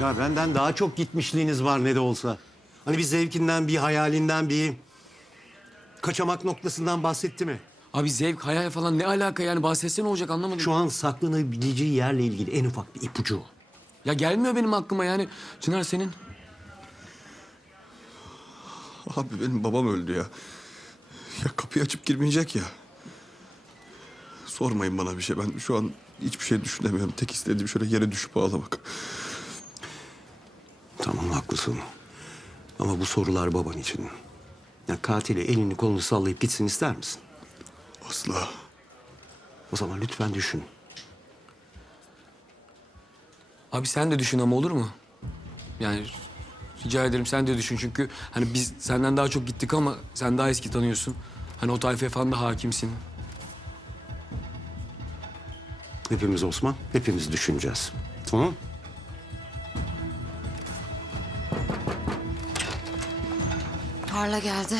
Ya benden daha çok gitmişliğiniz var ne de olsa. Hani bir zevkinden, bir hayalinden, bir kaçamak noktasından bahsetti mi? Abi zevk, hayal falan ne alaka yani bahsetsene olacak anlamadım. Şu an saklanabileceği yerle ilgili en ufak bir ipucu. Ya gelmiyor benim aklıma yani. Çınar senin. Abi benim babam öldü ya. Ya kapıyı açıp girmeyecek ya. Sormayın bana bir şey. Ben şu an hiçbir şey düşünemiyorum. Tek istediğim şöyle yere düşüp ağlamak. Tamam haklısın. Ama bu sorular baban için. Ya katili elini kolunu sallayıp gitsin ister misin? Asla. O zaman lütfen düşün. Abi sen de düşün ama olur mu? Yani rica ederim sen de düşün çünkü hani biz senden daha çok gittik ama sen daha eski tanıyorsun. Hani o tayfaya falan da hakimsin. Hepimiz Osman, hepimiz düşüneceğiz. Tamam Parla geldi.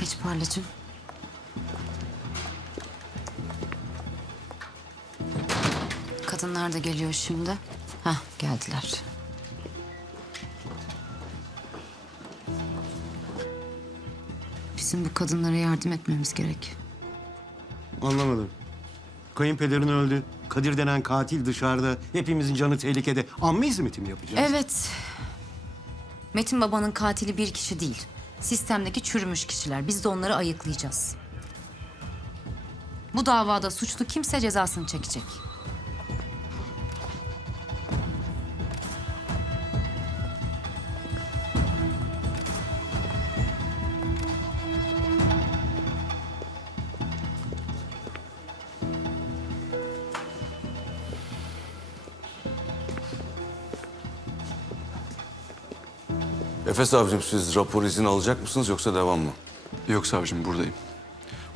Geç parlacığım. Kadınlar da geliyor şimdi. Hah geldiler. Bizim bu kadınlara yardım etmemiz gerek. Anlamadım. Kayınpederin öldü. Kadir denen katil dışarıda. Hepimizin canı tehlikede. Amme hizmeti mi yapacağız? Evet. Metin babanın katili bir kişi değil. Sistemdeki çürümüş kişiler. Biz de onları ayıklayacağız. Bu davada suçlu kimse cezasını çekecek. Efe savcım siz rapor izin alacak mısınız yoksa devam mı? Yok savcım buradayım.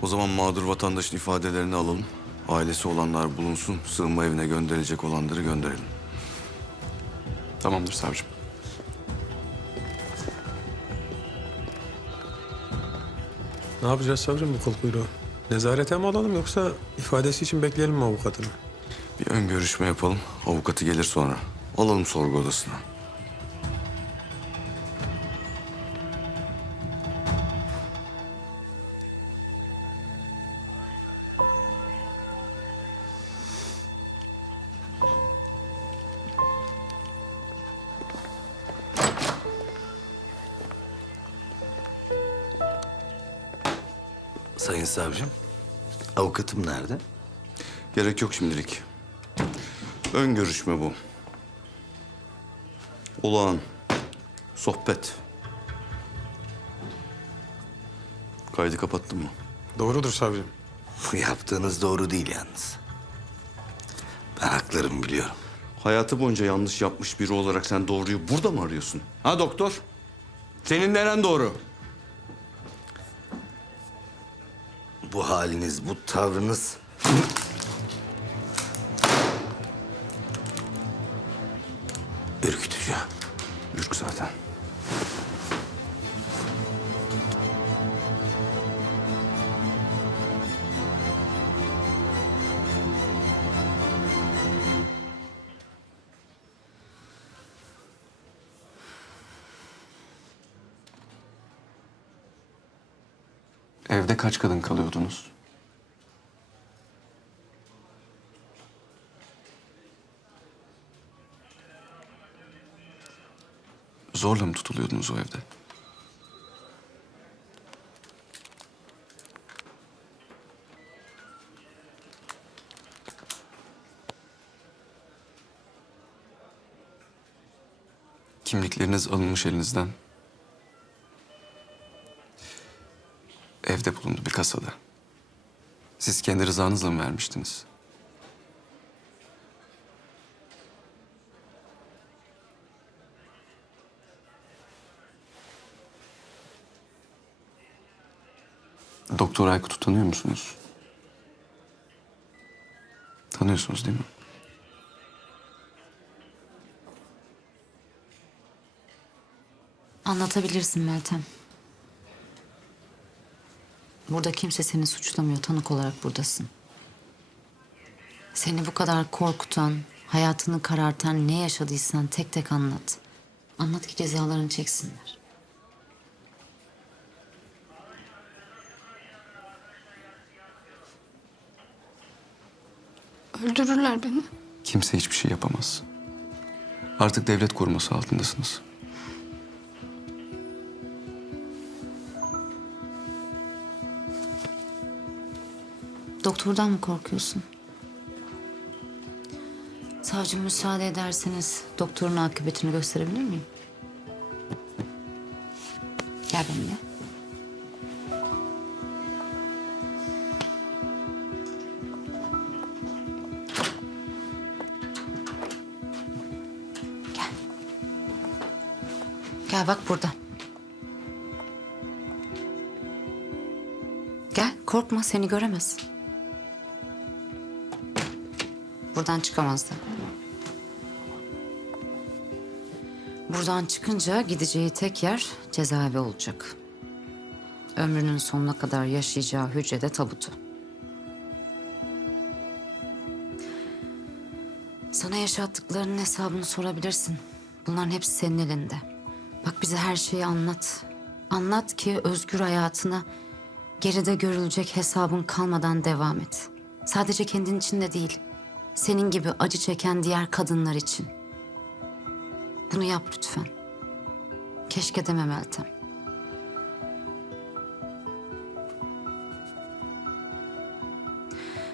O zaman mağdur vatandaşın ifadelerini alalım. Ailesi olanlar bulunsun. Sığınma evine gönderilecek olanları gönderelim. Tamamdır savcım. Ne yapacağız savcım bu kıl kuyruğu? Nezarete mi alalım yoksa ifadesi için bekleyelim mi avukatını? Bir ön görüşme yapalım. Avukatı gelir sonra. Alalım sorgu odasına. Sayın savcım, avukatım nerede? Gerek yok şimdilik. Ön görüşme bu. Olağan. Sohbet. Kaydı kapattın mı? Doğrudur savcım. Bu yaptığınız doğru değil yalnız. Ben haklarımı biliyorum. Hayatı boyunca yanlış yapmış biri olarak sen doğruyu burada mı arıyorsun? Ha doktor? Senin neren doğru? Bu haliniz, bu tavrınız... Ürkütücü. Ürk zaten. Evde kaç kadın kalıyordunuz? Zorla mı tutuluyordunuz o evde? Kimlikleriniz alınmış elinizden. Evde bulundu bir kasada. Siz kendi rızanızla mı vermiştiniz? Doktor Aykut'u tanıyor musunuz? Tanıyorsunuz değil mi? Anlatabilirsin Meltem. Burada kimse seni suçlamıyor. Tanık olarak buradasın. Seni bu kadar korkutan, Hayatını karartan ne yaşadıysan tek tek anlat. Anlat ki cezalarını çeksinler. Öldürürler beni. Kimse hiçbir şey yapamaz. Artık devlet koruması altındasınız. Doktordan mı korkuyorsun? Savcım müsaade ederseniz doktorun akıbetini gösterebilir miyim? Gel benimle. Gel. Gel bak burada. Gel korkma seni göremez. Buradan çıkamazdı. Buradan çıkınca gideceği tek yer cezaevi olacak. Ömrünün sonuna kadar yaşayacağı hücrede tabutu. Sana yaşattıklarının hesabını sorabilirsin. Bunların hepsi senin elinde. Bak bize her şeyi anlat. Anlat ki özgür hayatına geride görülecek hesabın kalmadan devam et. Sadece kendin için de değil. Senin gibi acı çeken diğer kadınlar için. Bunu yap lütfen. Keşke demem Meltem.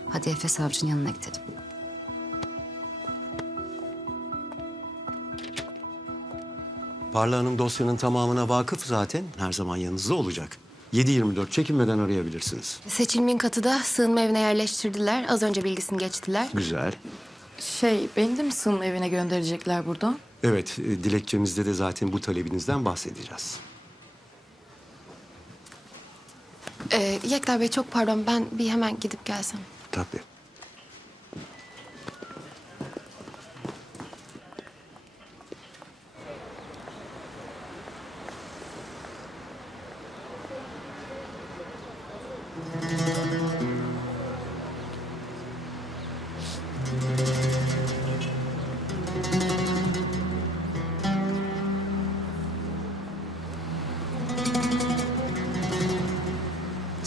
Hadi Efe savcının yanına gidelim. Parla Hanım dosyanın tamamına vakıf zaten. Her zaman yanınızda olacak. 7-24 çekinmeden arayabilirsiniz. Seçilmin katı da sığınma evine yerleştirdiler. Az önce bilgisini geçtiler. Güzel. Şey, beni de mi sığınma evine gönderecekler buradan? Evet, e, dilekçemizde de zaten bu talebinizden bahsedeceğiz. Ee, Yekta Bey çok pardon ben bir hemen gidip gelsem. Tabii.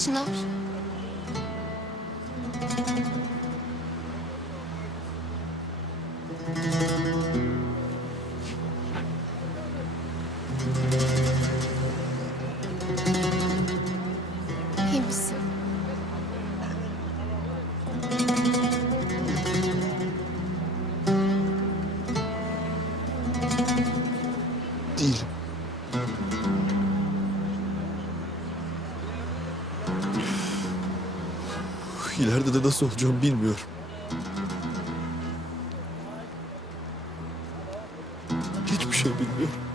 Çınar. İleride de nasıl olacağım bilmiyorum. Hiçbir şey bilmiyorum.